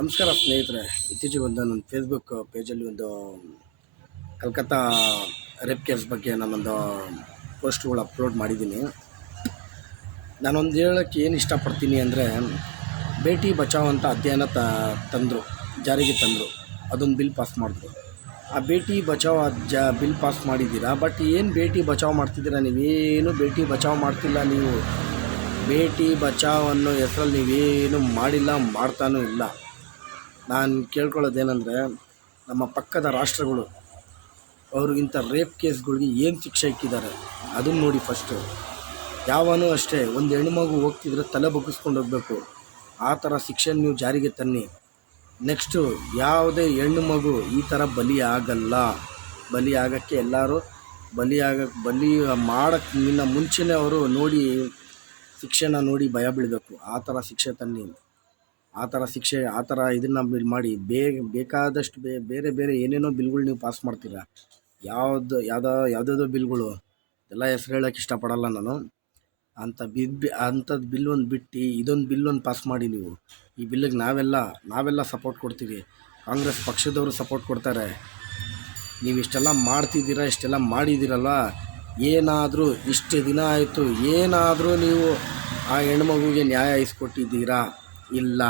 ನಮಸ್ಕಾರ ಸ್ನೇಹಿತರೆ. ಇತ್ತೀಚೆಗೆ ನನ್ನ ಫೇಸ್ಬುಕ್ ಪೇಜಲ್ಲಿ ಒಂದು ಕಲ್ಕತ್ತಾ ರೇಪ್ ಕೇಸ್ ಬಗ್ಗೆ ನಾನೊಂದು ಪೋಸ್ಟ್ಗಳು ಅಪ್ಲೋಡ್ ಮಾಡಿದ್ದೀನಿ. ನಾನೊಂದು ಹೇಳೋಕ್ಕೆ ಏನು ಇಷ್ಟಪಡ್ತೀನಿ ಅಂದರೆ, ಬೇಟಿ ಬಚಾವ್ ಅಂತ ಅಧ್ಯಯನ ಜಾರಿಗೆ ತಂದರು. ಅದೊಂದು ಬಿಲ್ ಪಾಸ್ ಮಾಡಿದ್ರು. ಆ ಬೇಟಿ ಬಚಾವ್ ಬಿಲ್ ಪಾಸ್ ಮಾಡಿದ್ದೀರಾ, ಬಟ್ ಏನು ಬೇಟಿ ಬಚಾವ್ ಮಾಡ್ತಿದ್ದೀರಾ? ನೀವೇನು ಬೇಟಿ ಬಚಾವ್ ಮಾಡ್ತಿಲ್ಲ. ನೀವು ಬೇಟಿ ಬಚಾವ್ ಅನ್ನೋ ಹೆಸರಲ್ಲಿ ನೀವೇನು ಮಾಡಿಲ್ಲ, ಮಾಡ್ತಾನೂ ಇಲ್ಲ. ನಾನು ಕೇಳ್ಕೊಳ್ಳೋದೇನೆಂದರೆ, ನಮ್ಮ ಪಕ್ಕದ ರಾಷ್ಟ್ರಗಳು ಅವ್ರಿಗಿಂತ ರೇಪ್ ಕೇಸ್ಗಳಿಗೆ ಏನು ಶಿಕ್ಷೆ ಇಕ್ಕಿದ್ದಾರೆ ಅದನ್ನು ನೋಡಿ. ಫಸ್ಟು ಯಾವನೂ ಅಷ್ಟೇ, ಒಂದು ಹೆಣ್ಮಗು ಹೋಗ್ತಿದ್ರೆ ತಲೆ ಬಗ್ಗಿಸ್ಕೊಂಡು ಹೋಗಬೇಕು. ಆ ಥರ ಶಿಕ್ಷೆ ನೀವು ಜಾರಿಗೆ ತನ್ನಿ. ನೆಕ್ಸ್ಟು, ಯಾವುದೇ ಹೆಣ್ಣು ಮಗು ಈ ಥರ ಬಲಿ ಆಗೋಕ್ಕೆ ಎಲ್ಲರೂ ಬಲಿ ಮಾಡೋಕ್ಕಿಂತ ಮುಂಚೆನೇ ಅವರು ನೋಡಿ ಶಿಕ್ಷೆನ ನೋಡಿ ಭಯ ಬೀಳಬೇಕು. ಆ ಥರ ಶಿಕ್ಷೆ ತನ್ನಿ. ಆ ಥರ ಇದನ್ನು ಬಿಲ್ ಮಾಡಿ. ಬೇಕಾದಷ್ಟು ಬೇರೆ ಏನೇನೋ ಬಿಲ್ಗಳು ನೀವು ಪಾಸ್ ಮಾಡ್ತೀರಾ. ಯಾವುದಾವುದೋ ಬಿಲ್ಗಳು ಎಲ್ಲ ಹೆಸ್ರು ಹೇಳೋಕ್ಕೆ ಇಷ್ಟಪಡಲ್ಲ ನಾನು. ಅಂಥದ್ದು ಬಿಲ್ ಒಂದು ಬಿಟ್ಟು ಇದೊಂದು ಬಿಲ್ ಒಂದು ಪಾಸ್ ಮಾಡಿ. ನೀವು ಈ ಬಿಲ್ಲಿಗೆ ನಾವೆಲ್ಲ ಸಪೋರ್ಟ್ ಕೊಡ್ತೀವಿ. ಕಾಂಗ್ರೆಸ್ ಪಕ್ಷದವರು ಸಪೋರ್ಟ್ ಕೊಡ್ತಾರೆ. ನೀವು ಇಷ್ಟೆಲ್ಲ ಮಾಡ್ತಿದ್ದೀರಾ, ಇಷ್ಟೆಲ್ಲ ಮಾಡಿದ್ದೀರಲ್ಲ, ಏನಾದರೂ ಇಷ್ಟು ದಿನ ಆಯಿತು, ಏನಾದರೂ ನೀವು ಆ ಹೆಣ್ಮಗುಗೆ ನ್ಯಾಯ ಇಸ್ಕೊಟ್ಟಿದ್ದೀರಾ? ಇಲ್ಲ.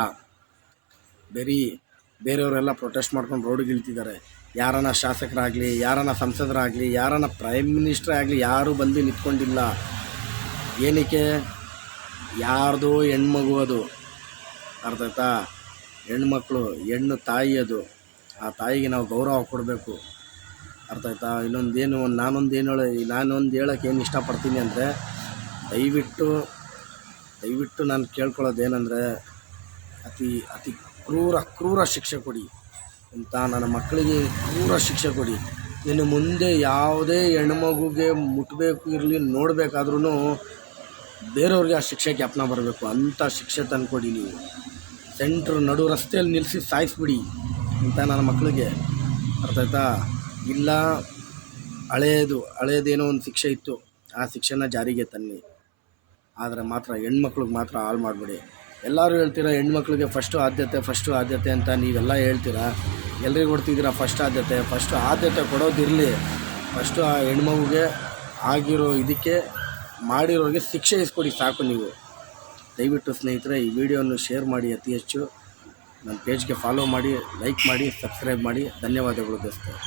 ಬೇರೆಯವರೆಲ್ಲ ಪ್ರೊಟೆಸ್ಟ್ ಮಾಡ್ಕೊಂಡು ರೋಡಿಗೆ ಇಳ್ತಿದ್ದಾರೆ. ಯಾರನ್ನ ಶಾಸಕರಾಗಲಿ, ಯಾರನ್ನ ಸಂಸದರಾಗಲಿ, ಯಾರನ್ನ ಪ್ರೈಮ್ ಮಿನಿಸ್ಟ್ರೇ ಆಗಲಿ, ಯಾರೂ ಬಂದು ನಿಂತ್ಕೊಂಡಿಲ್ಲ. ಏನಕ್ಕೆ? ಯಾರ್ದೋ ಹೆಣ್ಮಗು ಅದು, ಅರ್ಥ ಆಯ್ತಾ? ಹೆಣ್ಮಕ್ಳು, ಹೆಣ್ಣು ತಾಯಿ ಅದು. ಆ ತಾಯಿಗೆ ನಾವು ಗೌರವ ಕೊಡಬೇಕು, ಅರ್ಥ ಆಯ್ತಾ? ನಾನೊಂದು ಹೇಳೋಕ್ಕೆ ಏನು ಇಷ್ಟಪಡ್ತೀನಿ ಅಂದರೆ, ದಯವಿಟ್ಟು ನಾನು ಕೇಳ್ಕೊಳ್ಳೋದೇನೆಂದರೆ, ಅತಿ ಕ್ರೂರ ಶಿಕ್ಷೆ ಕೊಡಿ ಅಂತ. ನನ್ನ ಮಕ್ಕಳಿಗೆ ಕ್ರೂರ ಶಿಕ್ಷೆ ಕೊಡಿ. ಇನ್ನು ಮುಂದೆ ಯಾವುದೇ ಹೆಣ್ಮಗುಗೆ ಮುಟ್ಟಬೇಕು ಇರಲಿ, ನೋಡಬೇಕಾದ್ರೂ ಬೇರೆಯವ್ರಿಗೆ ಆ ಶಿಕ್ಷೆ ಜ್ಞಾಪನ ಬರಬೇಕು. ಅಂಥ ಶಿಕ್ಷೆ ತಂದುಕೊಡಿ. ನೀವು ನಡು ರಸ್ತೆಯಲ್ಲಿ ನಿಲ್ಲಿಸಿ ಸಾಯಿಸ್ಬಿಡಿ ಅಂತ ನನ್ನ ಮಕ್ಕಳಿಗೆ, ಅರ್ಥ ಆಯ್ತಾ? ಇಲ್ಲ, ಹಳೇದೇನೋ ಒಂದು ಶಿಕ್ಷೆ ಇತ್ತು, ಆ ಶಿಕ್ಷೆನ ಜಾರಿಗೆ ತನ್ನಿ. ಆದರೆ ಮಾತ್ರ ಹೆಣ್ಮಕ್ಳಿಗೆ ಮಾತ್ರ ಹಾಳು ಮಾಡಿಬಿಡಿ. ಎಲ್ಲರೂ ಹೇಳ್ತೀರಾ ಹೆಣ್ಮಕ್ಳಿಗೆ ಫಸ್ಟು ಆದ್ಯತೆ ಅಂತ. ನೀವೆಲ್ಲ ಹೇಳ್ತೀರಾ, ಎಲ್ರಿಗೂ ಕೊಡ್ತಿದ್ದೀರಾ ಫಸ್ಟ್ ಆದ್ಯತೆ ಕೊಡೋದಿರಲಿ. ಫಸ್ಟು ಆ ಹೆಣ್ಮಗುಗೆ ಆಗಿರೋ ಇದಕ್ಕೆ ಮಾಡಿರೋರಿಗೆ ಶಿಕ್ಷೆ ಇಸ್ಕೊಡಿ, ಸಾಕು. ನೀವು ದಯವಿಟ್ಟು ಸ್ನೇಹಿತರೆ ಈ ವಿಡಿಯೋವನ್ನು ಶೇರ್ ಮಾಡಿ, ಅತಿ ಹೆಚ್ಚು ನನ್ನ ಪೇಜ್ಗೆ ಫಾಲೋ ಮಾಡಿ, ಲೈಕ್ ಮಾಡಿ, ಸಬ್ಸ್ಕ್ರೈಬ್ ಮಾಡಿ. ಧನ್ಯವಾದಗಳು ದೋಸ್ತರು.